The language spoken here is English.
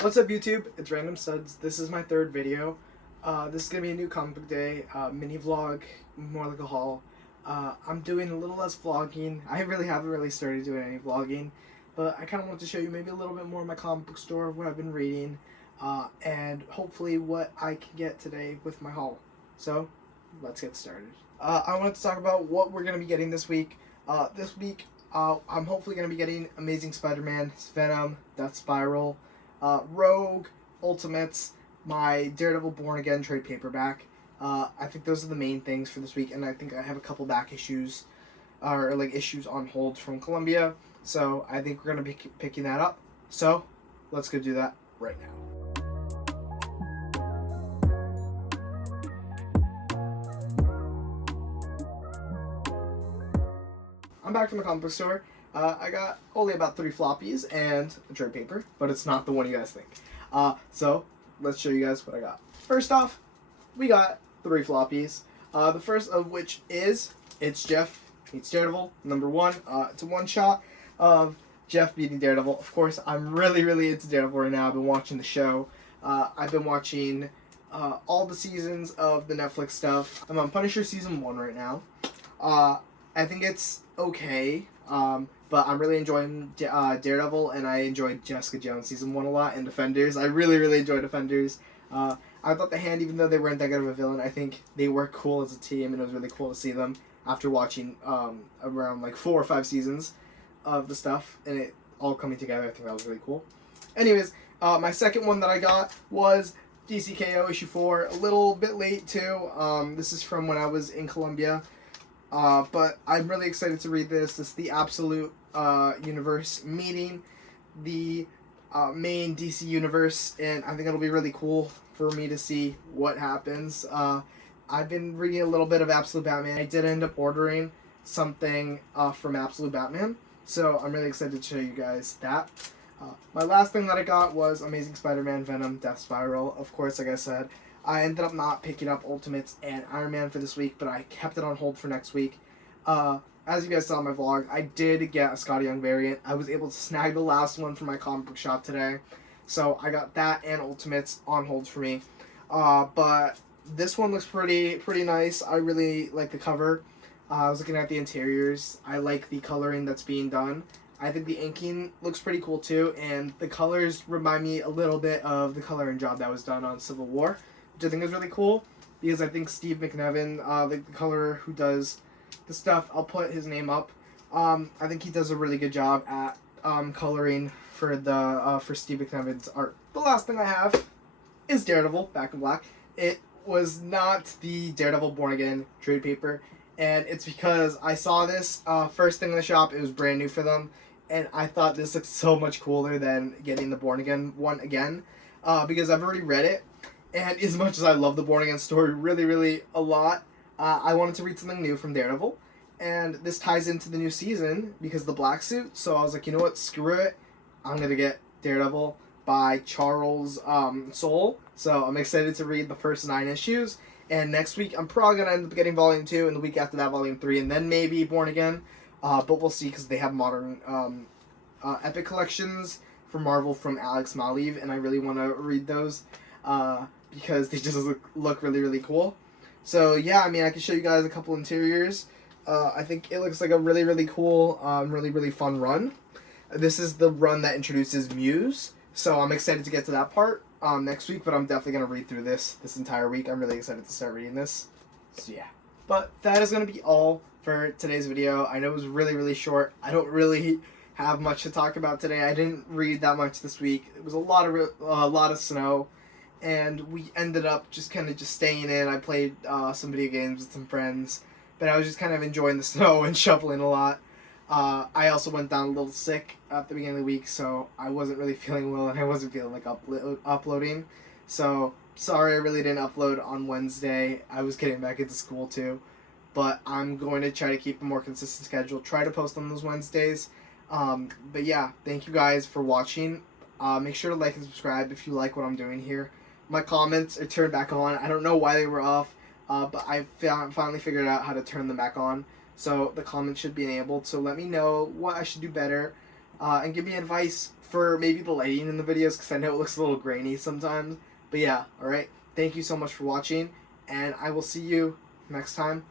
What's up, YouTube? It's Random Studs. This is my third video. This is gonna be a new comic book day mini vlog, more like a haul. I'm doing a little less vlogging. I haven't really started doing any vlogging, but I kind of want to show you maybe a little bit more of my comic book store, what I've been reading, and hopefully what I can get today with my haul. So, let's get started. I wanted to talk about what we're gonna be getting this week. This week, I'm hopefully gonna be getting Amazing Spider-Man, Venom, Death Spiral, Rogue, Ultimates, my Daredevil Born Again trade paperback. I think those are the main things for this week, and I think I have a couple back issues, or like issues on hold from Columbia. So I think we're gonna be picking that up. So let's go do that right now. I'm back from the comic book store. I got only about 3 floppies and a trade paper, but it's not the one you guys think. So let's show you guys what I got. First off, we got 3 floppies. The first of which is It's Jeff Meets Daredevil, #1. It's a one-shot of Jeff beating Daredevil. Of course, I'm really into Daredevil right now. I've been watching the show. I've been watching all the seasons of the Netflix stuff. I'm on Punisher season 1 right now. I think it's okay, but I'm really enjoying Daredevil, and I enjoyed Jessica Jones season 1 a lot, and Defenders. I really enjoyed Defenders. I thought the Hand, even though they weren't that good of a villain, I think they worked cool as a team, and it was really cool to see them after watching around like 4 or 5 seasons of the stuff, and it all coming together. I think that was really cool. Anyways, my second one that I got was DCKO issue 4, a little bit late too. This is from when I was in Columbia. But I'm really excited to read this. This is the Absolute Universe meeting the main DC universe, and I think it'll be really cool for me to see what happens. I've been reading a little bit of Absolute Batman. I did end up ordering something from Absolute Batman, so I'm really excited to show you guys that. My last thing that I got was Amazing Spider-Man, Venom, Death Spiral. Of course, like I said, I ended up not picking up Ultimates and Iron Man for this week, but I kept it on hold for next week. As you guys saw in my vlog, I did get a Scotty Young variant. I was able to snag the last one from my comic book shop today. So I got that and Ultimates on hold for me. But this one looks pretty nice. I really like the cover. I was looking at the interiors. I like the coloring that's being done. I think the inking looks pretty cool too, and the colors remind me a little bit of the coloring job that was done on Civil War, which I think is really cool, because I think Steve McNevin, the colorer who does the stuff, I'll put his name up. I think he does a really good job at coloring for the for Steve McNevin's art. The last thing I have is Daredevil, Back in Black. It was not the Daredevil Born Again trade paper, and it's because I saw this first thing in the shop. It was brand new for them, and I thought this looked so much cooler than getting the Born Again one again, because I've already read it. And as much as I love the Born Again story really a lot, I wanted to read something new from Daredevil. And this ties into the new season because of the black suit. So I was like, you know what, screw it. I'm going to get Daredevil by Charles Soule. So I'm excited to read the first 9 issues. And next week, I'm probably going to end up getting Volume 2, and the week after that, Volume 3, and then maybe Born Again. But we'll see, because they have modern Epic collections for Marvel from Alex Maleev, and I really want to read those. Because they just look really cool. So yeah, I mean, I can show you guys a couple interiors. I think it looks like a really cool, really fun run. This is the run that introduces Muse, so I'm excited to get to that part next week, but I'm definitely going to read through this entire week. I'm really excited to start reading this. So yeah. But that is going to be all for today's video. I know it was really short. I don't really have much to talk about today. I didn't read that much this week. It was a lot of snow. And we ended up just staying in. I played some video games with some friends, but I was just kind of enjoying the snow and shoveling a lot. I also went down a little sick at the beginning of the week, so I wasn't really feeling well, and I wasn't feeling like uploading. So sorry I really didn't upload on Wednesday. I was getting back into school too, but I'm going to try to keep a more consistent schedule. Try to post on those Wednesdays. But yeah, thank you guys for watching. Make sure to like and subscribe if you like what I'm doing here. My comments are turned back on. I don't know why they were off, but I finally figured out how to turn them back on. So the comments should be enabled. So let me know what I should do better. and give me advice for maybe the lighting in the videos, because I know it looks a little grainy sometimes. But yeah, alright. Thank you so much for watching, and I will see you next time.